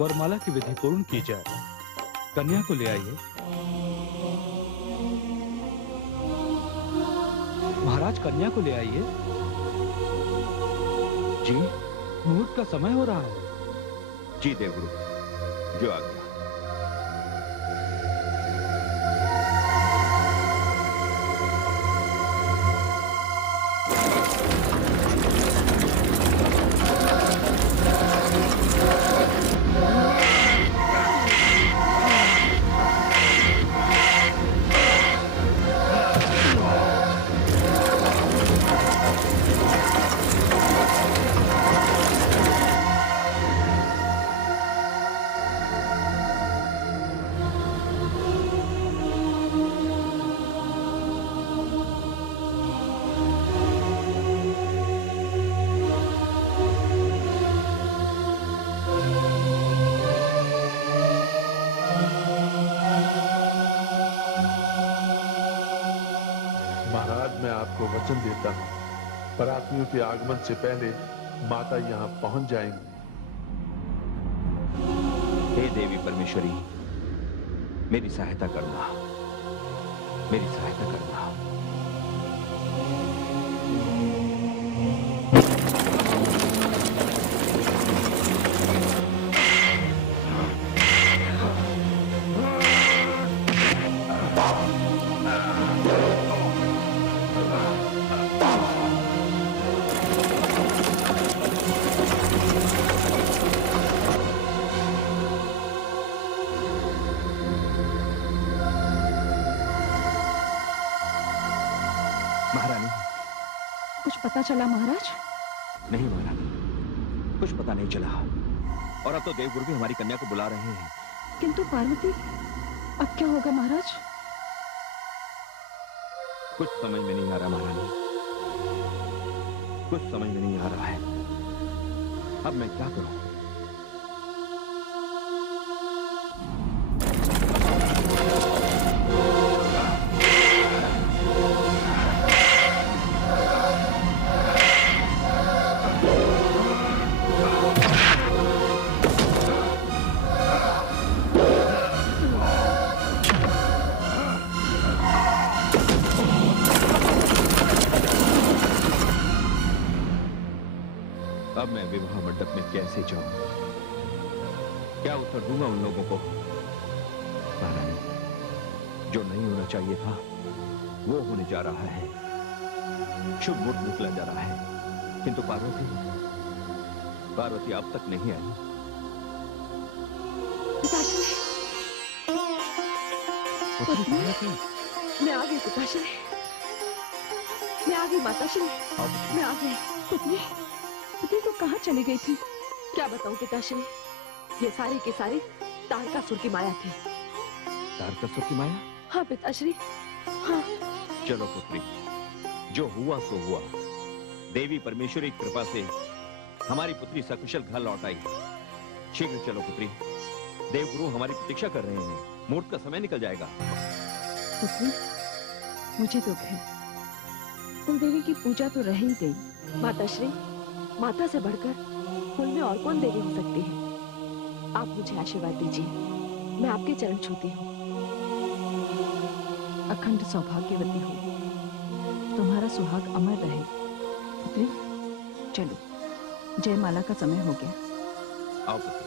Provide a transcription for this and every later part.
वरमाला की विधि पूर्ण की जाए। कन्या को ले आइए। महाराज, कन्या को ले आइए। जी। मुहूर्त का समय हो रहा है। जी देवगुरु, जो आ गया। वचन देता हूं, बरातियों के आगमन से पहले माता यहां पहुंच जाएंगी। हे देवी परमेश्वरी, मेरी सहायता करना, मेरी सहायता करना। पता चला महाराज? नहीं महारानी, कुछ पता नहीं चला। और अब तो देवगुरु भी हमारी कन्या को बुला रहे हैं। किंतु पार्वती, अब क्या होगा महाराज? कुछ समझ में नहीं आ रहा महारानी, कुछ समझ में नहीं आ रहा है। अब मैं क्या करूं? अब मैं विवाह मंडप में कैसे जाऊं? क्या उत्तर दूंगा उन लोगों को? महारानी, जो नहीं होना चाहिए था वो होने जा रहा है। शुभ मुहूर्त निकला जा रहा है, किंतु पार्वती अब तक नहीं आई। पिताश्री, मैं आ गई पिताश्री, मैं आ गई माताश्री, मैं आ गई। पुत्री, पुत्री तो कहाँ चली गई थी? क्या बताऊं पिताश्री, ये सारी की सारी तारकासुर की माया थी। तारकासुर की माया? हाँ पिताश्री, हाँ। चलो पुत्री, जो हुआ सो हुआ। देवी परमेश्वरी की कृपा से हमारी पुत्री सकुशल घर लौट आई। शीघ्र चलो पुत्री, देवगुरु हमारी प्रतीक्षा कर रहे हैं। मुहूर्त का समय निकल जाएगा। पुत्री, मुझे दुख है, कुल देवी की पूजा तो रह ही गई। माताश्री, माता से बढ़कर कुल में और कौन देवी हो सकती है? आप मुझे आशीर्वाद दीजिए, मैं आपके चरण छूती हूँ। अखंड सौभाग्यवती हो, तुम्हारा सुहाग अमर रहे। पुत्री, चलो, जयमाला का समय हो गया। आओ पुत्री।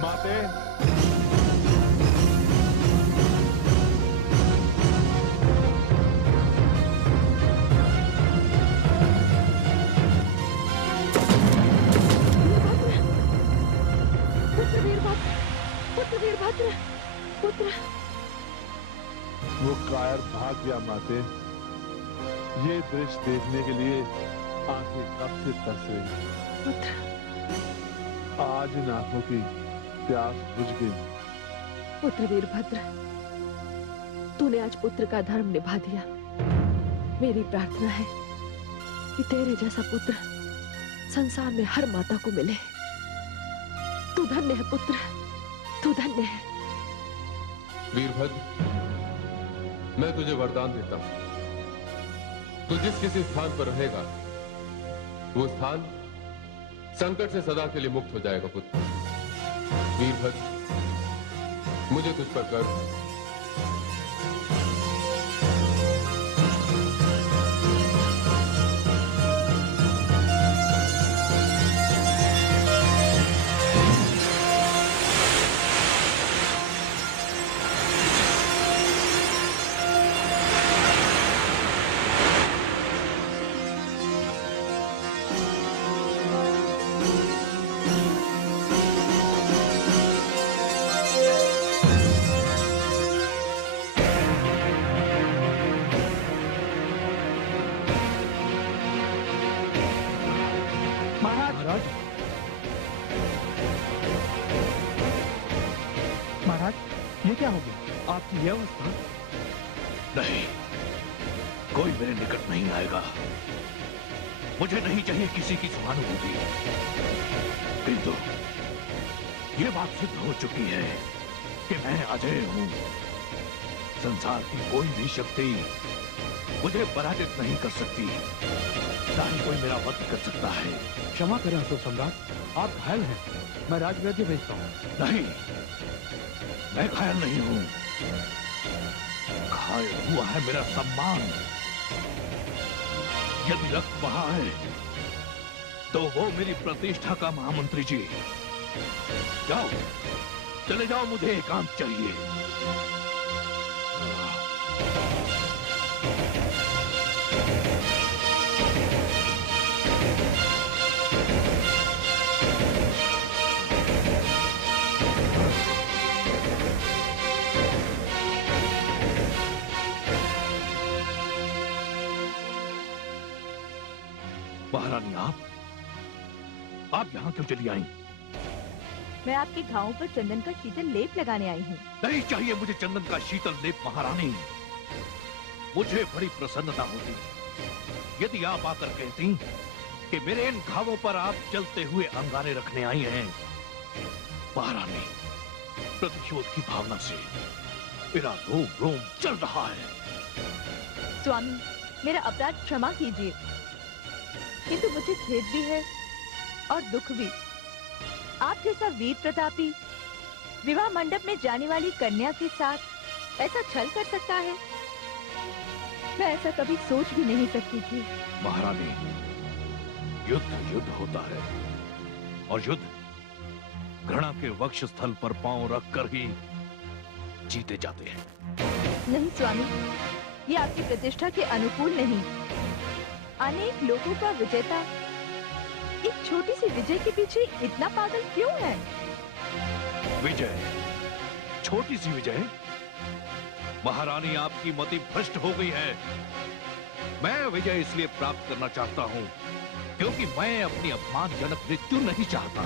माते, पुत्र वीरभद्र, पुत्र वीरभद्र, पुत्र। वो कायर भाग गया माते। ये दृश्य देखने के लिए आंखें कब से तरस रही। पुत्र, आज इन आंखों की प्यास बुझ गई। पुत्र वीरभद्र, तूने आज पुत्र का धर्म निभा दिया। मेरी प्रार्थना है कि तेरे जैसा पुत्र संसार में हर माता को मिले। तू धन्य है पुत्र, तू धन्य है। वीरभद्र, मैं तुझे वरदान देता हूं। तू जिस किसी स्थान पर रहेगा, वो स्थान संकट से सदा के लिए मुक्त हो जाएगा पुत्र। वीरभद्र, मुझे तुझ पर गर्व है। महाराज, ये क्या हो गया? आपकी यह अवस्था? नहीं, कोई मेरे निकट नहीं आएगा। मुझे नहीं चाहिए किसी की सहानुभूति। किंतु ये बात सिद्ध हो चुकी है कि मैं अजय हूं। संसार की कोई भी शक्ति मुझे पराजित नहीं कर सकती, ना ही कोई मेरा वध कर सकता है। क्षमा करें असुर सम्राट, आप घायल हैं। मैं राजवैद्य भेजता हूँ। नहीं, मैं घायल नहीं हूं। घायल हुआ है मेरा सम्मान। यदि रक्त बहा है तो वो मेरी प्रतिष्ठा का महामंत्री जी। जाओ, चले जाओ, मुझे एकांत चाहिए। महारानी, आप यहां क्यों चली आई? मैं आपके घावों पर चंदन का शीतल लेप लगाने आई हूँ। नहीं चाहिए मुझे चंदन का शीतल लेप महारानी। मुझे बड़ी प्रसन्नता होती यदि आप आकर कहती कि मेरे इन घावों पर आप जलते हुए अंगारे रखने आई हैं। महारानी, प्रतिशोध की भावना से मेरा रोम रोम चल रहा है। स्वामी, मेरा अपराध क्षमा कीजिए, किंतु मुझे खेद भी है और दुख भी। आप जैसा वीर प्रतापी विवाह मंडप में जाने वाली कन्या के साथ ऐसा छल कर सकता है? मैं ऐसा कभी सोच भी नहीं सकती थी। महारानी, युद्ध युद्ध होता है और युद्ध घृणा के वक्ष स्थल पर पांव रखकर ही जीते जाते हैं। नहीं स्वामी, ये आपकी प्रतिष्ठा के अनुकूल नहीं। अनेक लोगों का विजेता एक छोटी सी विजय के पीछे इतना पागल क्यों है? विजय? छोटी सी विजय? महारानी, आपकी मति भ्रष्ट हो गई है। मैं विजय इसलिए प्राप्त करना चाहता हूं क्योंकि मैं अपनी अपमानजनक मृत्यु नहीं चाहता।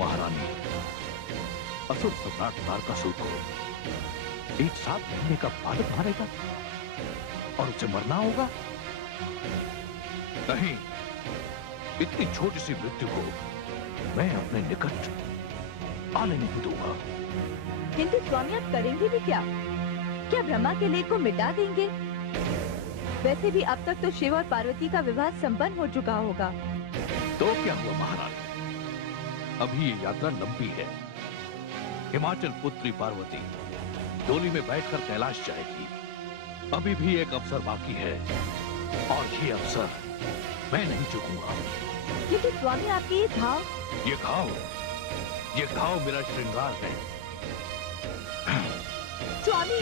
महारानी, असुर सम्राट तारकासुर को एक 7 महीने का बालक मारेगा और उसे मरना होगा? नहीं, इतनी छोटी सी मृत्यु को मैं अपने निकट आने नहीं दूंगा। किंतु स्वामी, आप करेंगे भी क्या? क्या ब्रह्मा के लेख को मिटा देंगे? वैसे भी अब तक तो शिव और पार्वती का विवाह संपन्न हो चुका होगा। तो क्या हुआ महारानी, अभी ये यात्रा लंबी है। हिमाचल पुत्री पार्वती डोली में बैठकर कैलाश जाएगी। अभी भी एक अवसर बाकी है और ये अवसर मैं नहीं चूकूंगा। लेकिन स्वामी, आपके ये घाव? ये घाव ये घाव मेरा श्रृंगार है। स्वामी,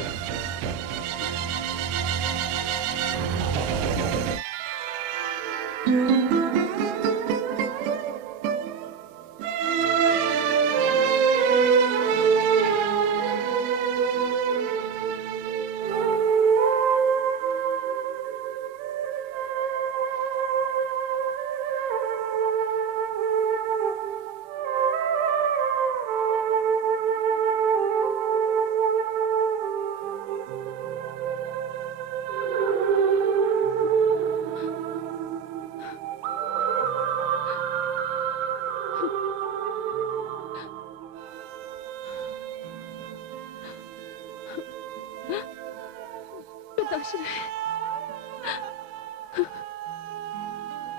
पिताश्री,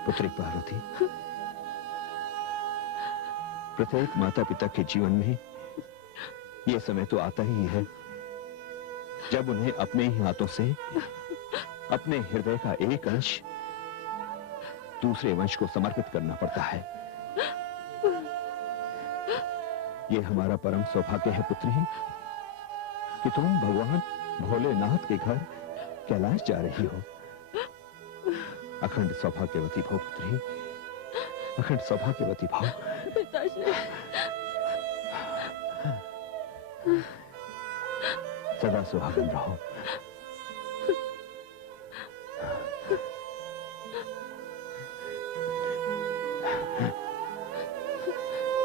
पुत्री पार्वती, प्रत्येक माता पिता के जीवन में यह समय तो आता ही है जब उन्हें अपने ही हाथों से अपने हृदय का एक अंश दूसरे वंश को समर्पित करना पड़ता है। यह हमारा परम सौभाग्य है पुत्री कि तुम भगवान भोलेनाथ के घर कैलाश जा रही हो। अखंड सौभाग्यवती भव पुत्री, अखंड सौभाग्यवती भव। पिताश्री, सदा सुहागन रहो।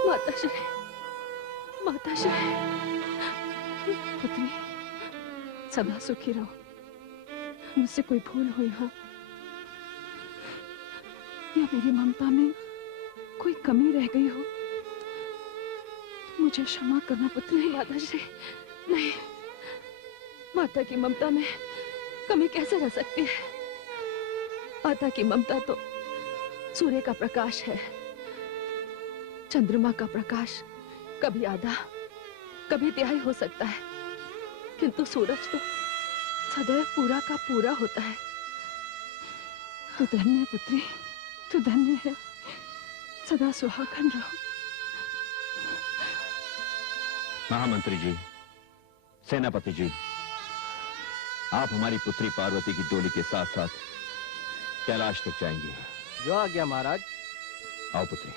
माताश्री, माताश्री, पुत्री सदा सुखी रहो। मुझसे कोई भूल हुई हो या मेरी ममता में कोई कमी रह गई हो, मुझे क्षमा करना पुत्री। नहीं माताश्री, नहीं, माता की ममता में कमी कैसे रह सकती है? माता की ममता तो सूर्य का प्रकाश है, चंद्रमा का प्रकाश कभी आधा कभी तिहाई हो सकता है, किंतु सूरज तो सदैव पूरा का पूरा होता है। तू धन्य है पुत्री, तू धन्य है। सदा सुहागन रहो। महामंत्री जी, सेनापति जी, आप हमारी पुत्री पार्वती की डोली के साथ साथ कैलाश तक जाएंगे। जो आज्ञा महाराज। आओ पुत्री।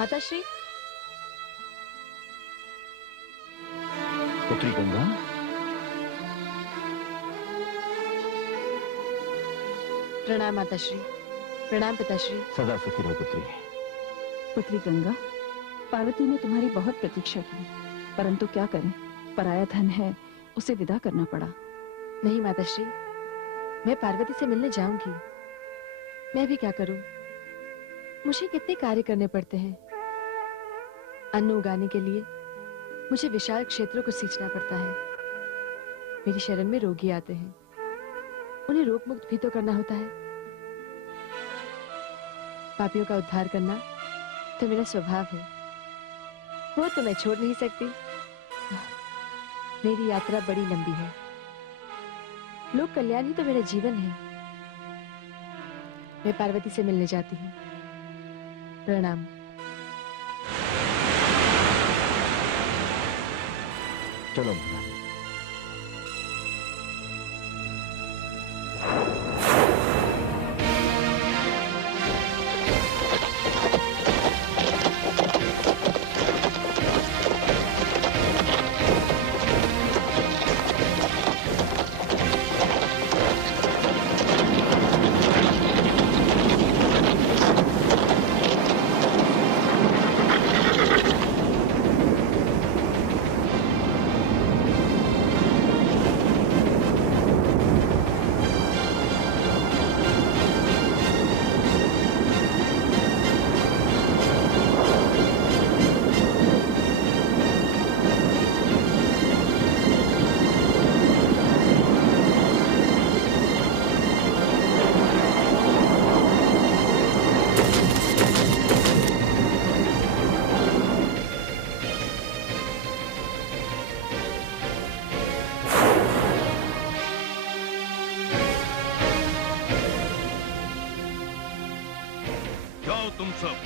माताश्री, पुत्री गंगा, प्रणाम माताश्री। प्रणाम पिताश्री। सदा सुखी रहो पुत्री। पुत्री गंगा, पार्वती ने तुम्हारी बहुत प्रतीक्षा की, परंतु क्या करें, पराया धन है, उसे विदा करना पड़ा। नहीं माताश्री, मैं पार्वती से मिलने जाऊंगी। मैं भी क्या करूं, मुझे कितने कार्य करने पड़ते हैं। अन्न उगाने के लिए मुझे विशाल क्षेत्रों को सींचना पड़ता है। मेरी शरण में रोगी आते हैं, उन्हें रोग मुक्त भी तो करना होता है। पापियों का उद्धार करना तो मेरा स्वभाव है, वो तो मैं छोड़ नहीं सकती। मेरी यात्रा बड़ी लंबी है, लोक कल्याण ही तो मेरा जीवन है। मैं पार्वती से मिलने जाती हूँ। प्रणाम। चलो महाराज। तुम सब।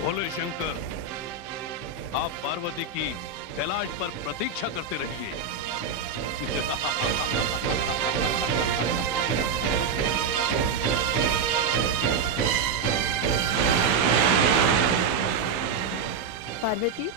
भोले शंकर, आप पार्वती की कैलाश पर प्रतीक्षा करते रहिए। पार्वती,